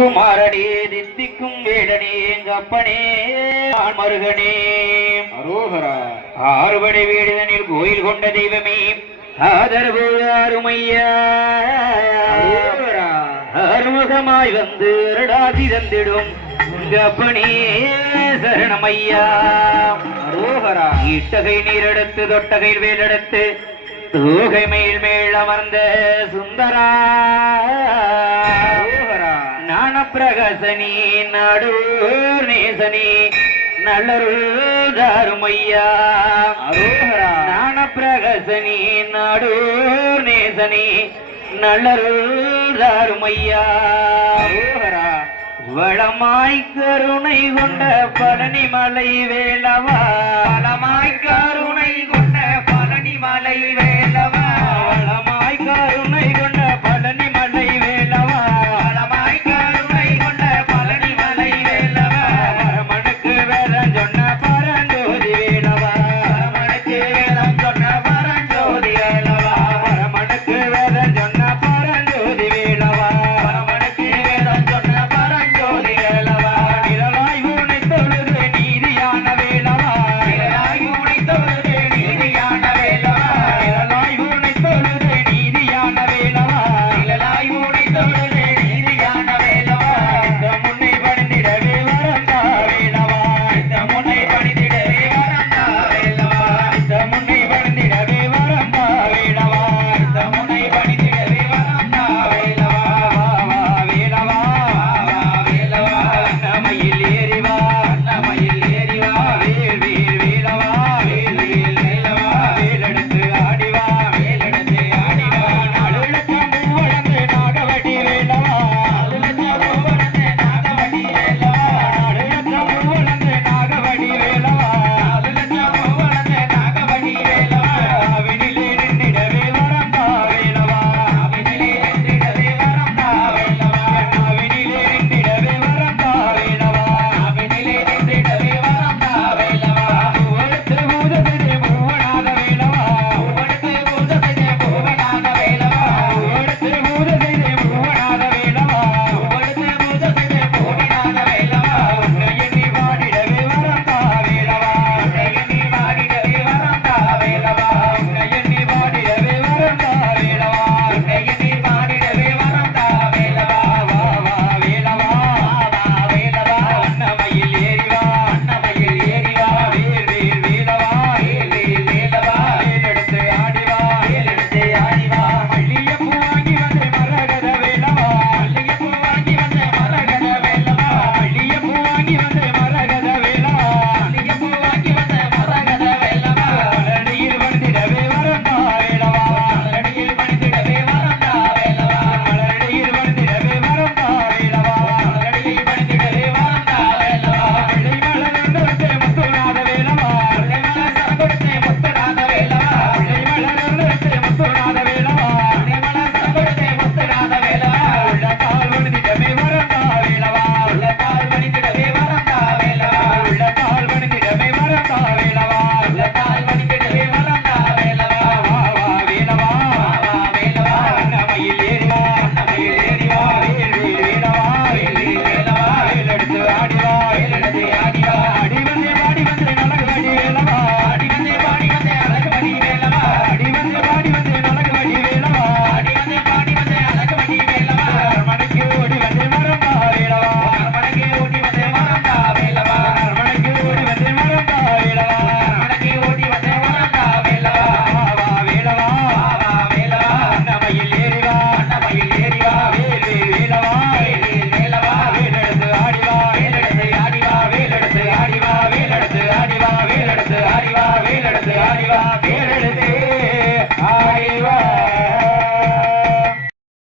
குமாரனே தித்திக்கும் வேடனே எங்க அப்பனே மருகனே அரோகரா. ஆறுபடை வீடுதனில் கோயில் கொண்ட தெய்வமே ஆதரவு அருமையா அரோகரா. அறுமுகமாய் வந்து அருளாசி தந்திடும் அப்பனே சரணமையா. அரோகரா. இட்டகை நீரெடுத்து தொட்டகை வேலெடுத்து தூகை மேல் மேல் அமர்ந்த சுந்தரா. ஞானப்பிரகாசனி நாடூர் நேசனி நல்லருள் தாருமையா. அரோகரா. ஞானப்பிரகாசனி நாடூர் நேசனி நல்லருள் தாருமையா. வளமாய் கருணை கொண்ட பழனி மலை வேலவா. வளமாய் கருணை கொண்ட பழனி மலை